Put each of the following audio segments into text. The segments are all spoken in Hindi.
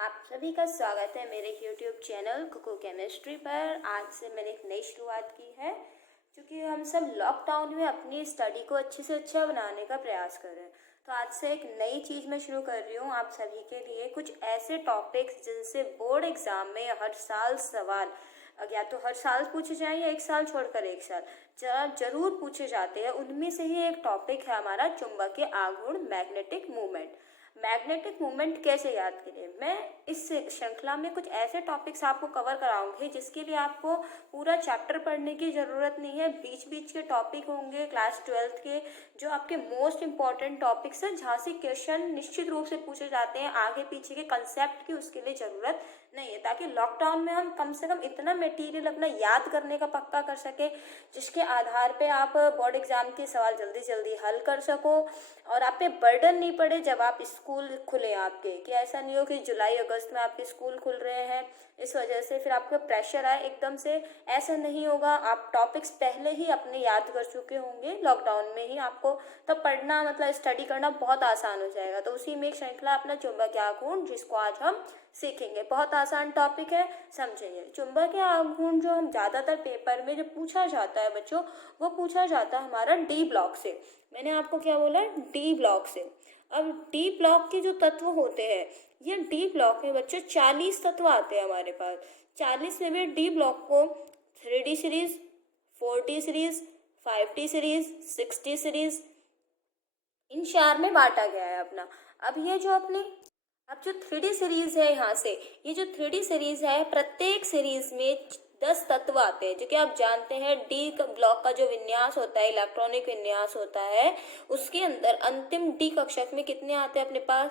आप सभी का स्वागत है मेरे YouTube चैनल कुकू केमिस्ट्री पर। आज से मैंने एक नई शुरुआत की है, क्योंकि हम सब लॉकडाउन में अपनी स्टडी को अच्छे से अच्छा बनाने का प्रयास कर रहे हैं। तो आज से एक नई चीज़ मैं शुरू कर रही हूँ आप सभी के लिए। कुछ ऐसे टॉपिक्स जिनसे बोर्ड एग्ज़ाम में हर साल सवाल या तो हर साल पूछे जाएं या एक साल छोड़कर एक साल जरूर पूछे जाते हैं। उनमें से ही एक टॉपिक है हमारा चुंबकीय आघूर्ण, मैग्नेटिक मूवमेंट। मैग्नेटिक मूवमेंट कैसे याद करें, मैं इस श्रृंखला में कुछ ऐसे टॉपिक्स आपको कवर कराऊंगी जिसके लिए आपको पूरा चैप्टर पढ़ने की ज़रूरत नहीं है। बीच बीच के टॉपिक होंगे क्लास 12th के, जो आपके मोस्ट इंपॉर्टेंट टॉपिक्स हैं, जहाँ से क्वेश्चन निश्चित रूप से पूछे जाते हैं। आगे पीछे के कंसेप्ट की उसके लिए ज़रूरत नहीं है, ताकि लॉकडाउन में हम कम से कम इतना मटेरियल अपना याद करने का पक्का कर सके जिसके आधार पे आप बोर्ड एग्जाम के सवाल जल्दी जल्दी हल कर सको और आप पे बर्डन नहीं पड़े जब आप स्कूल खुले आपके। कि ऐसा नहीं हो कि जुलाई अगस्त में आपके स्कूल खुल रहे हैं, इस वजह से फिर आपको प्रेशर आए एकदम से। ऐसा नहीं होगा, आप टॉपिक्स पहले ही अपने याद कर चुके होंगे लॉकडाउन में ही। आपको तब पढ़ना मतलब स्टडी करना बहुत आसान हो जाएगा। तो उसी में एक श्रृंखला अपना चुंबकीय आघूर्ण, जिसको आज हम सीखेंगे। बहुत आसान टॉपिक है, समझेंगे। चुंबकीय आघूर्ण जो हम ज़्यादातर पेपर में जो पूछा जाता है बच्चों, वो पूछा जाता है हमारा डी ब्लॉक से। मैंने आपको क्या बोला, डी ब्लॉक से। अब डी ब्लॉक के जो तत्व होते हैं, ये डी ब्लॉक में बच्चों 40 तत्व आते हैं हमारे पास। 40 में भी डी ब्लॉक को 3D series, 4D series, 5D series, 6D series, इन 4 में बांटा गया है अपना। अब जो 3D सीरीज है, यहाँ से ये जो 3D सीरीज है, प्रत्येक सीरीज में 10 तत्व आते हैं। जो कि आप जानते हैं डी ब्लॉक का जो विन्यास होता है, इलेक्ट्रॉनिक विन्यास होता है, उसके अंदर अंतिम डी कक्षक में कितने आते हैं अपने पास,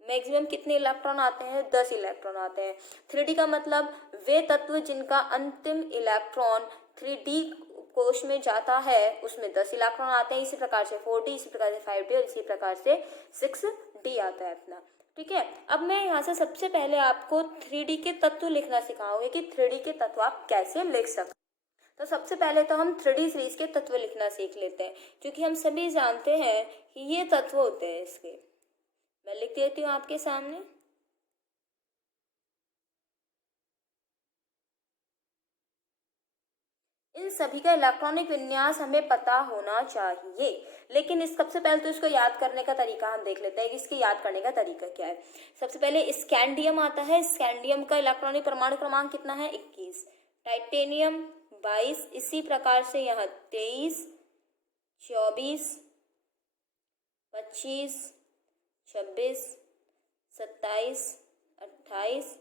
मैक्सिमम कितने इलेक्ट्रॉन आते हैं, 10 इलेक्ट्रॉन आते हैं। 3D का मतलब वे तत्व जिनका अंतिम इलेक्ट्रॉन 3D कोश में जाता है, उसमें 10 इलेक्ट्रॉन आते हैं। इसी प्रकार से 4D, इसी प्रकार से 5D और इसी प्रकार से 6D आता है अपना। ठीक है, अब मैं यहाँ से सबसे पहले आपको 3D के तत्व लिखना सिखाऊंगी कि 3D के तत्व आप कैसे लिख सकते हैं। तो सबसे पहले तो हम 3D सीरीज के तत्व लिखना सीख लेते हैं, क्योंकि हम सभी जानते हैं कि ये तत्व होते हैं इसके। मैं लिख देती हूँ आपके सामने। इन सभी का इलेक्ट्रॉनिक विन्यास हमें पता होना चाहिए, लेकिन इस सबसे पहले तो इसको याद करने का तरीका हम देख लेते हैं कि इसके याद करने का तरीका क्या है। सबसे पहले स्कैंडियम आता है। स्कैंडियम का इलेक्ट्रॉनिक परमाणु क्रमांक कितना है, 21। टाइटेनियम 22, इसी प्रकार से यहाँ 23, 24, 25, 26, 27, 28,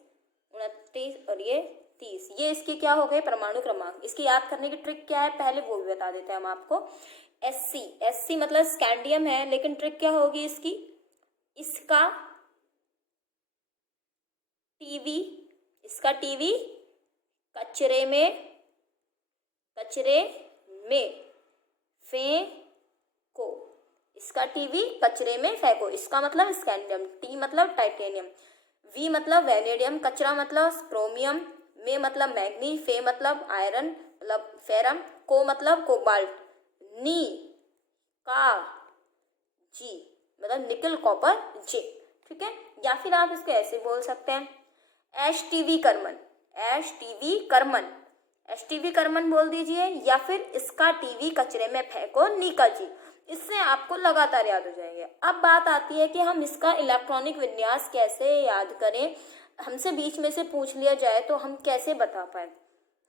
29 और ये 30। ये इसके क्या हो गए, परमाणु क्रमांक। इसकी याद करने की ट्रिक क्या है, पहले वो भी बता देते हैं हम आपको। Sc मतलब स्कैंडियम है, लेकिन ट्रिक क्या होगी इसकी, इसका टीवी कचरे में फेंको। इसका टीवी कचरे में फेंको, इसका मतलब स्कैंडियम। टी मतलब टाइटेनियम, वी मतलब वेनेडियम, कचरा मतलब क्रोमियम, में मतलब मैग्नी, फे मतलब आयरन मतलब फेरम, को मतलब कोबाल्ट, नी का जी मतलब निकल कॉपर जे। ठीक है, या फिर आप इसको ऐसे बोल सकते हैं, एचटीवी करमन बोल दीजिए, या फिर इसका टीवी कचरे में फेंको, निकल जी। इससे आपको लगातार याद हो जाएंगे। अब बात आती है कि हम इसका इलेक्ट्रॉनिक विन्यास कैसे याद करें। हमसे बीच में से पूछ लिया जाए तो हम कैसे बता पाए।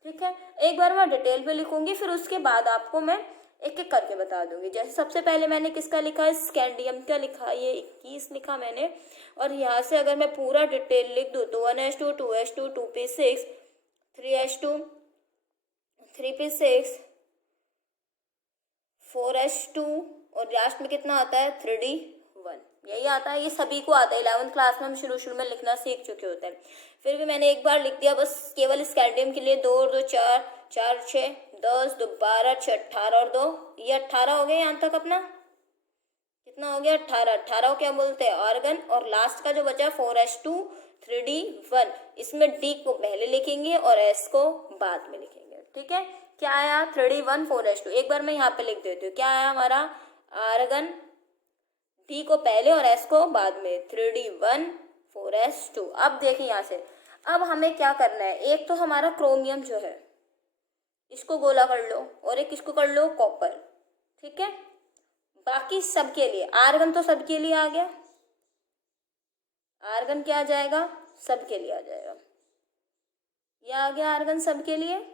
ठीक है, एक बार मैं डिटेल में लिखूंगी, फिर उसके बाद आपको मैं एक एक करके बता दूंगी। जैसे सबसे पहले मैंने किसका लिखा है, स्कैंडियम का लिखा, ये 21 लिखा मैंने। और यहाँ से अगर मैं पूरा डिटेल लिख दूँ तो 1s2, 2s2, 2p6, 3s2, 3p6, 4s2 और लास्ट में कितना आता है, 3d1। यही आता है, ये सभी को आता है। 11th क्लास में हम शुरू में लिखना सीख चुके होते हैं। फिर भी मैंने एक बार लिख दिया बस, केवल स्कैंडियम के लिए। 2 और 2 4, 4 6 10, 2 12, 6 18 और 2 ये 18 हो गए। यहाँ तक अपना कितना हो गया, 18। 18 को क्या बोलते हैं, आर्गन। और लास्ट का जो बचा 4s2, 3d1, इसमें d को पहले लिखेंगे और s को बाद में लिखेंगे। ठीक है, क्या आया, 3d1 4s2। एक बार मैं यहाँ पे लिख देती हूँ, क्या आया हमारा, आर्गन, डी को पहले और एस को बाद में, 3d1 4s2। अब देखिए यहाँ से, अब हमें क्या करना है, एक तो हमारा क्रोमियम जो है इसको गोला कर लो और एक इसको कर लो कॉपर, ठीक है। बाकी सबके लिए आर्गन तो सबके लिए आ गया, आर्गन क्या आ जाएगा, सबके लिए आ जाएगा, यह आ गया आर्गन सबके लिए।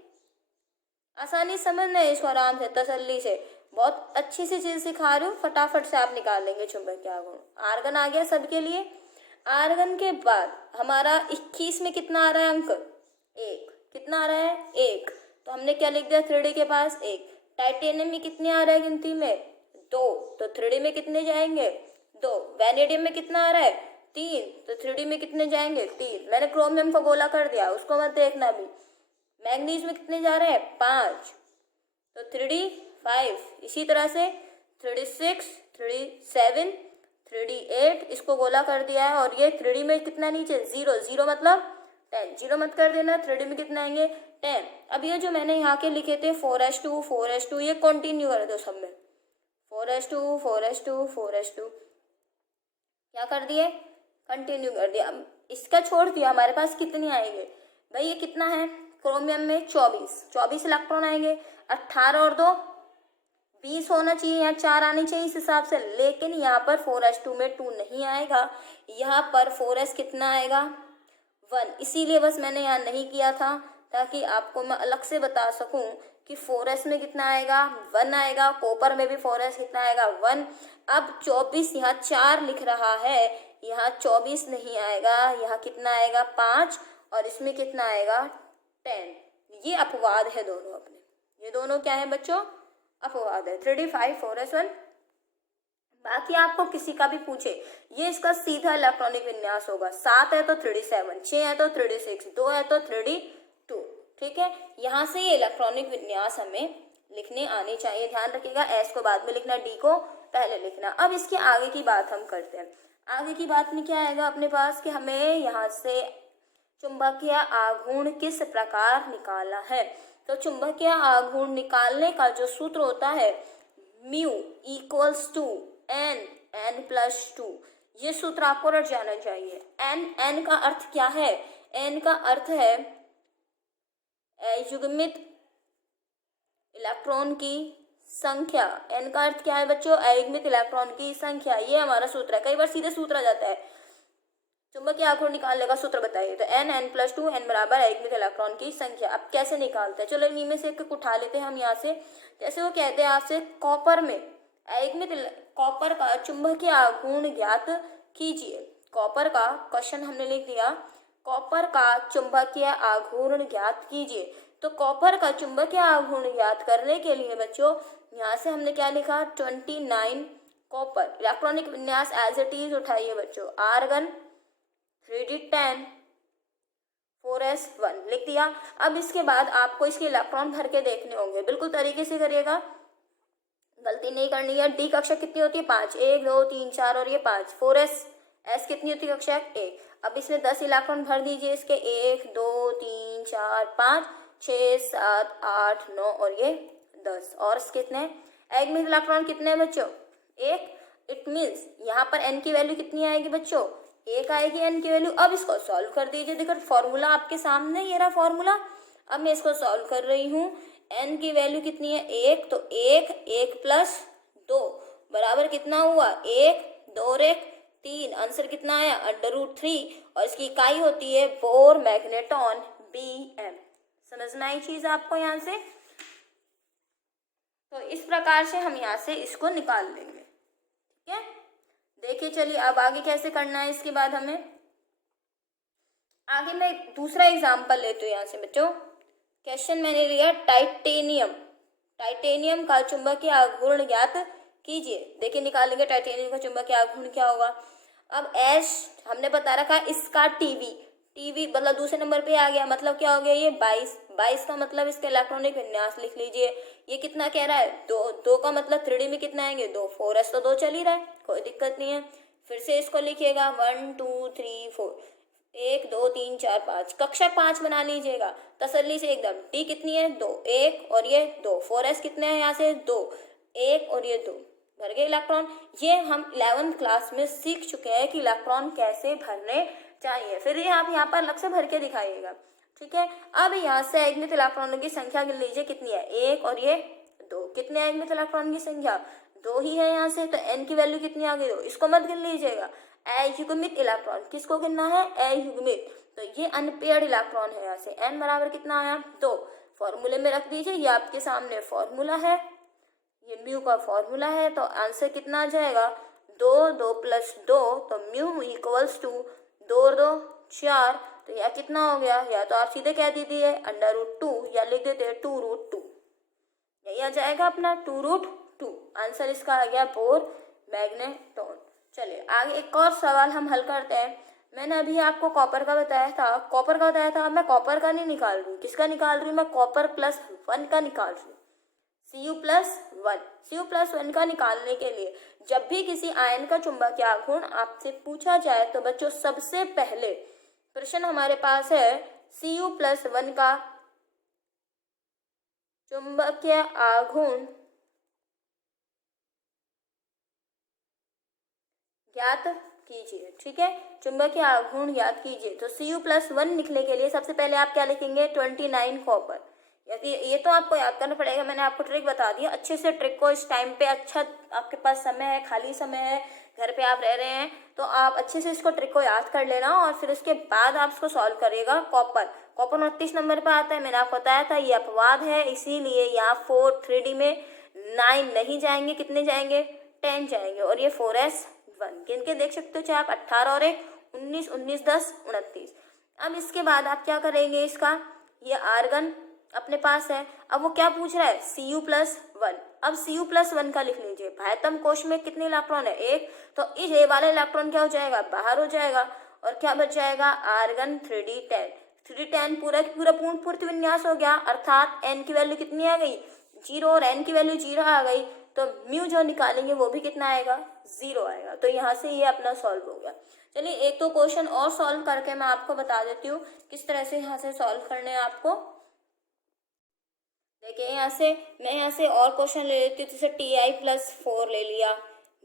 आसानी समझना है इसको, आराम से तसल्ली से, बहुत अच्छी सी चीज सिखा रही हूँ, फटाफट से आप निकाल लेंगे चुंबकीय आघूर्ण। आर्गन आ गया सबके लिए। आर्गन के बाद हमारा 21 में कितना आ रहा है अंक, 1। कितना आ रहा है, 1। तो हमने क्या लिख दिया, 3D के पास 1। टाइटेनियम में कितने आ रहा है गिनती में, 2। तो 3D में कितने जाएंगे, 2। वैनेडियम में कितना आ रहा है, 3। तो 3D में कितने जाएंगे, 3। मैंने क्रोमियम को गोला कर दिया, उसको मत देखना भी। मैग्नीज में कितने जा रहे हैं, 5। तो 3D 5। इसी तरह से 3D 6, 3D 7, 3D 8, इसको गोला कर दिया है। और ये 3D में कितना नीचे, 0। 0 मतलब 10, 0 मत कर देना। 3D में कितना आएंगे, 10। अब ये जो मैंने यहाँ के लिखे थे 4s2 4s2, ये कंटिन्यू कर दो सब में, 4s2 4s2 4s2, क्या कर दिए, कंटिन्यू कर दिया। अब इसका छोड़ दिया, हमारे पास कितने आएंगे भाई, ये कितना है, क्रोमियम में 24 इलेक्ट्रॉन आएंगे। 18 और 2 20 होना चाहिए, यहाँ 4 आनी चाहिए इस हिसाब से। लेकिन यहाँ पर 4s2 में 2 नहीं आएगा, यहाँ पर 4s कितना आएगा, 1। इसीलिए बस मैंने यहाँ नहीं किया था, ताकि आपको मैं अलग से बता सकूं कि 4s में कितना आएगा, 1 आएगा। कॉपर में भी 4s कितना आएगा, 1। अब 24 यहाँ 4 लिख रहा है, यहाँ 24 नहीं आएगा, यहाँ कितना आएगा, 5। और इसमें कितना आएगा, 10। ये अपवाद है दोनों अपने, ये दोनों क्या है बच्चों, अपवाद है। 3D 5 4s 1। बाकी आपको किसी का भी पूछे, ये इसका सीधा इलेक्ट्रॉनिक विन्यास होगा। 7 है तो 3D 7, 6 है तो 3D 6, 2 है तो 3D 2, ठीक है। यहाँ से ये इलेक्ट्रॉनिक विन्यास हमें लिखने आनी चाहिए, ध्यान रखिएगा। एस को बाद में लिखना, डी को पहले लिखना। अब इसके आगे की बात हम करते हैं। आगे की बात में क्या आएगा अपने पास कि हमें यहाँ से चुंबकीय आघूर्ण किस प्रकार निकालना है। तो चुंबकीय आघूर्ण निकालने का जो सूत्र होता है, म्यू इक्वल्स टू n+2, ये सूत्र आपको रट जाना चाहिए। n का अर्थ क्या है, n का अर्थ है युग्मित इलेक्ट्रॉन की संख्या। n का अर्थ क्या है बच्चों, अयुग्मित इलेक्ट्रॉन की संख्या। ये हमारा सूत्र है, कई बार सीधे सूत्र आ जाता है, चुंबकीय आघूर्ण निकालने का सूत्र बताइए। तो n+2, n बराबर अयुग्मित इलेक्ट्रॉन की संख्या। अब कैसे निकालते हैं, चलो इन्हीं में से एक उठा लेते हैं हम यहाँ से। जैसे वो कहते हैं आपसे, कॉपर में अयुग्मित कॉपर का चुंबकीय आघूर्ण ज्ञात कीजिए। कॉपर का क्वेश्चन हमने लिख दिया, कॉपर का चुंबकीय आघूर्ण ज्ञात कीजिए। तो कॉपर का चुंबकीय आघूर्ण ज्ञात करने के लिए बच्चों यहाँ से हमने क्या लिखा, 29 कॉपर। इलेक्ट्रॉनिक विन्यास एज इट इज उठाइए बच्चों, आर्गन 3D 10 4s 1 लिख दिया। अब इसके बाद आपको इसके इलेक्ट्रॉन भर के देखने होंगे, बिल्कुल तरीके से करिएगा, गलती नहीं करनी है। डी कक्षा कितनी होती है, 5, 1 2 3 4 और ये 5। 4s s कितनी होती है कक्षा, 1। अब इसमें 10 इलेक्ट्रॉन भर दीजिए इसके, 1 2 3 4 5 6 7 8 9 और ये 10। और कितने अयुग्मित इलेक्ट्रॉन कितने हैं बच्चों, 1। इट मीन्स यहाँ पर n की वैल्यू कितनी आएगी बच्चों, 1 आएगी n की वैल्यू। अब इसको सॉल्व कर दीजिए, देखो फॉर्मूला आपके सामने, ये रहा फॉर्मूला। अब मैं इसको सॉल्व कर रही हूँ। n की वैल्यू कितनी है, 1। तो 1 प्लस 2 बराबर कितना हुआ, 1 2 और 1 3। आंसर कितना आया, √3। और इसकी इकाई होती है बोर मैग्नेटॉन Bm। समझना ही चीज आपको यहाँ से। तो इस प्रकार से हम यहाँ से इसको निकाल लेंगे, ठीक है। देखिए चलिए अब आगे कैसे करना है। इसके बाद हमें आगे मैं दूसरा एग्जाम्पल लेती हूँ यहाँ से बच्चों। क्वेश्चन मैंने लिया टाइटेनियम का चुंबकीय आघूर्ण ज्ञात कीजिए। देखिए निकालेंगे टाइटेनियम का चुंबकीय आघूर्ण क्या होगा। अब एस हमने बता रखा है, इसका टीवी मतलब दूसरे नंबर पे आ गया, मतलब क्या हो गया, ये 22 का मतलब इसका इलेक्ट्रॉनिक विन्यास लिख लीजिए। ये कितना कह रहा है, 2 का मतलब 3D में कितना आएंगे, 2। 4s तो 2 चल ही रहा है, कोई दिक्कत नहीं है। फिर से इसको लिखिएगा 1 2 3 4, 1 2 3 4 5, कक्षा 5 बना लीजिएगा तसल्ली से एकदम। टी कितनी है, 2, 1 और ये 2। 4s कितने हैं यहाँ से, 2, 1 और ये 2, भर गए इलेक्ट्रॉन। ये हम 11th क्लास में सीख चुके हैं कि इलेक्ट्रॉन कैसे भरने चाहिए, फिर ये आप यहाँ पर अलग से भर के दिखाइएगा, ठीक है। अब यहाँ से अयस्मित इलेक्ट्रॉनों की संख्या गिन लीजिए कितनी है, 1 और ये 2। कितने अयस्मित इलेक्ट्रॉन की संख्या, 2 ही है यहाँ से, तो n की वैल्यू कितनी आ गई 2, इसको मत गिन लीजिएगा। अयुग्मित इलेक्ट्रॉन, किसको गिनना है, अयुग्मित, तो ये अनपेयर्ड इलेक्ट्रॉन है। यहाँ से n बराबर कितना आया 2, फॉर्मूले में रख दीजिए, ये आपके सामने फॉर्मूला है, ये म्यू का फॉर्मूला है, तो आंसर कितना आ जाएगा 2, 2 + 2, तो म्यू इक्वल्स टू 2 और 2 4, तो यह कितना हो गया, या तो आप सीधे कह दीजिए √2 या लिख देते हैं 2√2, यही आ जाएगा अपना 2√2। आंसर इसका आ गया बोर मैग्नेटॉन। चलिए आगे एक और सवाल हम हल करते हैं। मैंने अभी आपको कॉपर का बताया था, अब मैं कॉपर का नहीं निकाल रही हूँ, किसका निकाल रही हूँ, मैं कॉपर +1 का निकाल रही हूँ, Cu+1 का निकालने के लिए जब भी किसी आयन का चुंबकीय आघूर्ण आपसे पूछा जाए तो बच्चों सबसे पहले प्रश्न हमारे पास है Cu+1 का चुंबकीय आघूर्ण ज्ञात कीजिए, ठीक है, चुंबकीय आघूर्ण ज्ञात कीजिए। तो Cu+1 लिखने के लिए सबसे पहले आप क्या लिखेंगे 29 कॉपर, ये तो आपको याद करना पड़ेगा, मैंने आपको ट्रिक बता दिया, अच्छे से ट्रिक को इस टाइम पे, अच्छा आपके पास समय है, खाली समय है, घर पे आप रह रहे हैं, तो आप अच्छे से इसको ट्रिक को याद कर लेना और फिर उसके बाद आप इसको सॉल्व करिएगा। कॉपर 29 नंबर पे आता है, मैंने आपको बताया था ये अपवाद है, इसीलिए यहाँ 4 3D में 9 नहीं जाएंगे, कितने जाएंगे 10 जाएंगे, और ये 4s1 गिन के देख सकते हो, चाहे आप 18 और 1 19 19 10 29। अब इसके बाद आप क्या करेंगे, इसका ये आर्गन अपने पास है, अब वो क्या पूछ रहा है Cu+1, अब Cu+1 का लिख लीजिए, भायतम कोश में कितने इलेक्ट्रॉन है 1, तो इस ए वाला इलेक्ट्रॉन क्या हो जाएगा बाहर हो जाएगा, और क्या बच जाएगा आर्गन 3d10 पूरा पूरा पूर्ण पूर्ति विन्यास हो गया, अर्थात n की वैल्यू कितनी आ गई 0 और n की वैल्यू 0 आ गई, तो म्यू जो निकालेंगे वो भी कितना आएगा 0 आएगा। तो यहाँ से ये अपना सॉल्व हो गया। चलिए एक तो क्वेश्चन और सॉल्व करके मैं आपको बता देती हूँ किस तरह से यहाँ से सॉल्व करने हैं आपको। देखिए मैं यहाँ से और क्वेश्चन ले लेती हूँ, जैसे Ti+4 ले लिया,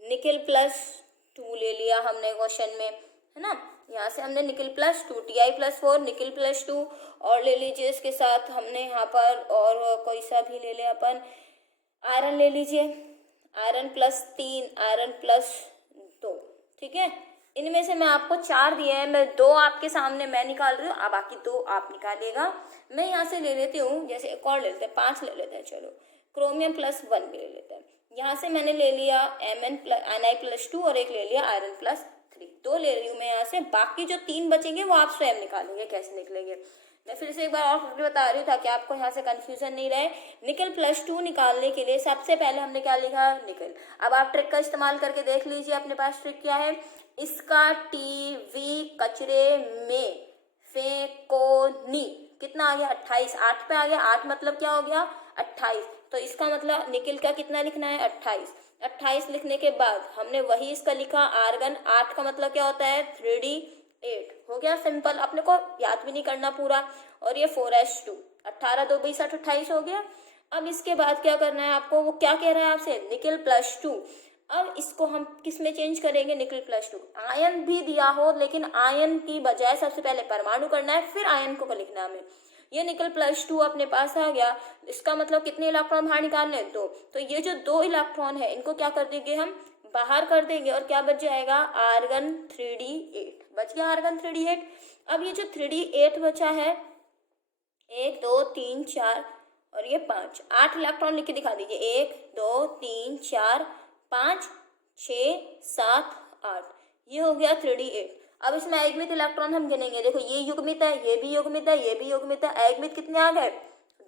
Nickel+2 ले लिया हमने क्वेश्चन में, है ना, यहाँ से हमने Nickel+2 Ti+4 Nickel+2 और ले लीजिए, इसके साथ हमने यहाँ पर और कोई सा भी ले लें अपन, आयरन ले लीजिए, आयरन+3 आयरन+2, ठीक है, इनमें से मैं आपको 4 दिए हैं, मैं 2 आपके सामने मैं निकाल रही हूँ, अब बाकी 2 आप निकालिएगा। मैं यहाँ से ले लेती हूँ, जैसे एक और ले लेते हैं, 5 ले लेते हैं, चलो क्रोमियम+1 भी ले लेते हैं। यहाँ से मैंने ले लिया Ni+2 और एक ले लिया आयरन+3, 2 ले रही हूँ मैं यहाँ से, बाकी जो 3 बचेंगे वो आप स्वयं निकालेंगे, कैसे निकलेंगे मैं फिर से एक बार और बता रही हूँ ताकि आपको यहाँ से कंफ्यूजन नहीं रहे। Nickel+2 निकालने के लिए सबसे पहले हमने क्या लिखा निकल, अब आप ट्रिक का इस्तेमाल करके देख लीजिए, अपने पास ट्रिक क्या है, इसका टीवी कचरे में फेंकोनी, कितना आ गया 28, 8 पे आ गया, 8 मतलब क्या हो गया 28, तो इसका मतलब निकल का कितना लिखना है 28 लिखने के बाद हमने वही इसका लिखा आर्गन, 8 का मतलब क्या होता है 3d8, हो गया सिंपल, अपने को याद भी नहीं करना पूरा, और ये 4s2, 18 2 20 28 हो गया। अब इसके बाद क्या करना है आपको, वो क्या कह रहा है आपसे Nickel+2, अब इसको हम किस में चेंज करेंगे Nickel+2, आयन भी दिया हो लेकिन आयन की बजाय सबसे पहले परमाणु करना है, फिर आयन को लिखना है हमें। ये Nickel+2 अपने पास आ गया, इसका मतलब कितने इलेक्ट्रॉन बाहर निकालने हैं 2, तो ये जो 2 इलेक्ट्रॉन है इनको क्या कर देंगे हम बाहर कर देंगे, और क्या बच जाएगा आर्गन 3d8, बच गया आर्गन 3d8। अब ये जो 3d8 बचा है 1 2 3 4 और ये 5, 8 इलेक्ट्रॉन लिख के दिखा दीजिए, 1 2 3 4 5 6 7 8, ये हो गया 3d8। अब इसमें अयुग्मित इलेक्ट्रॉन हम गिनेंगे, देखो ये युग्मित है, ये भी युग्मित है, ये भी युग्मित है, अयुग्मित कितने आ गए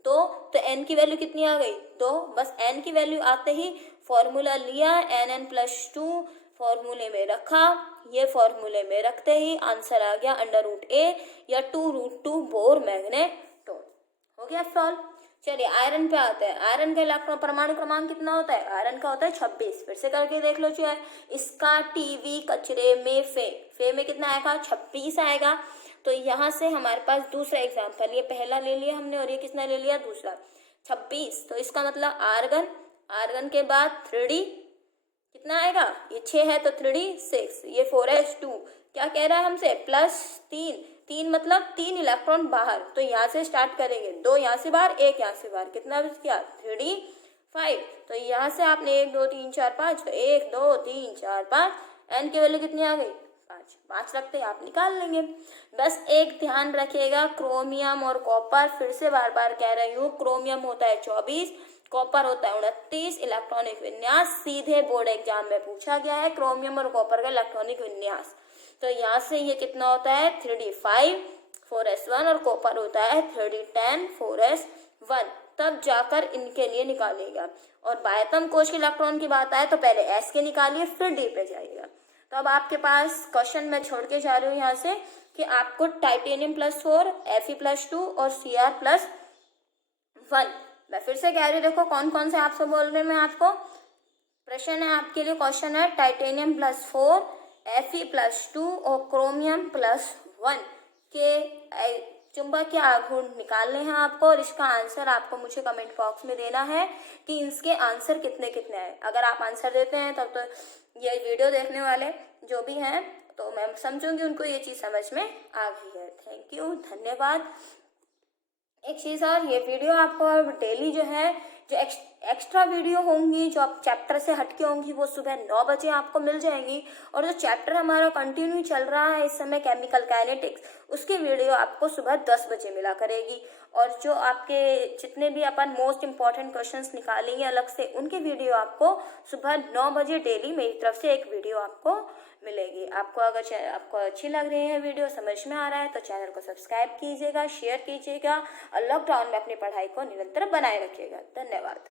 2, तो n की वैल्यू कितनी आ गई 2, बस n की वैल्यू आते ही फॉर्मूला लिया Nn+2 फॉर्मूले में रखा, ये फॉर्मूले में रखते ही आंसर आ गया √a या 2√2 बोर मैग्नेटॉन, हो गया सॉल्व। चलिए आयरन पे आते हैं, आयरन का इलेक्ट्रॉन परमाणु क्रमांक कितना होता है, आयरन का होता है 26, फिर से करके देख लो चाहे, इसका टीवी कचरे में फे में कितना आएगा 26 आएगा, तो यहाँ से हमारे पास दूसरा एग्जाम्पल, ये पहला ले लिया हमने और ये किसने ले लिया दूसरा 26, तो इसका मतलब आर्गन के बाद 3d कितना आएगा, ये 6 है तो 3d6, ये 4s2, क्या कह रहा है हमसे, +3, 3 मतलब 3 इलेक्ट्रॉन बाहर, तो यहाँ से स्टार्ट करेंगे, 2 यहाँ से बाहर, 1 यहाँ से बाहर, कितना किया 3D 5। तो यहाँ से आपने 1 2 3 4 5, तो 1 2 3 4 5, n की वैल्यू कितनी आ गई 5 रखते हैं, आप निकाल लेंगे। बस एक ध्यान रखिएगा, क्रोमियम और कॉपर, फिर से बार बार कह रही हूँ, क्रोमियम होता है 24, कॉपर होता है 29। इलेक्ट्रॉनिक विन्यास सीधे बोर्ड एग्जाम में पूछा गया है, क्रोमियम और कॉपर का इलेक्ट्रॉनिक विन्यास। तो यहाँ से ये कितना होता है 3D 5 4s1, और कॉपर होता है 3D 10 4s1, तब जाकर इनके लिए निकालिएगा। और बाह्यतम कोश के इलेक्ट्रॉन की बात आए तो पहले s के निकालिए, फिर d पे जाइएगा। तो अब आपके पास क्वेश्चन मैं छोड़ के जा रही हूँ यहाँ से कि आपको टाइटेनियम +4, Fe+2 और Cr+1, मैं फिर से कह रही हूँ, देखो कौन कौन से आपसे बोल रहे हैं मैं आपको। प्रश्न है आपके लिए, क्वेश्चन है टाइटेनियम +4, Fe+2 और क्रोमियम +1 के चुंबकीय आघूर्ण निकालने हैं आपको, और इसका आंसर आपको मुझे कमेंट बॉक्स में देना है कि इसके आंसर कितने कितने हैं। अगर आप आंसर देते हैं तब तो ये वीडियो देखने वाले जो भी हैं, तो मैं समझूंगी उनको ये चीज़ समझ में आ गई है। थैंक यू, धन्यवाद। एक चीज़ और, ये वीडियो आपको डेली जो है, जो एक्स्ट्रा वीडियो होंगी जो आप चैप्टर से हटके होंगी, वो सुबह 9 बजे आपको मिल जाएंगी। और जो चैप्टर हमारा कंटिन्यू चल रहा है इस समय, केमिकल काइनेटिक्स, उसकी वीडियो आपको सुबह 10 बजे मिला करेगी। और जो आपके जितने भी अपन मोस्ट इम्पॉर्टेंट क्वेश्चंस निकालेंगे अलग से, उनकी वीडियो आपको सुबह 9 बजे डेली मेरी तरफ से एक वीडियो आपको मिलेगी। आपको अगर आपको अच्छी लग रही है वीडियो, समझ में आ रहा है, तो चैनल को सब्सक्राइब कीजिएगा, शेयर कीजिएगा और लॉकडाउन में अपनी पढ़ाई को निरंतर बनाए रखिएगा। धन्यवाद।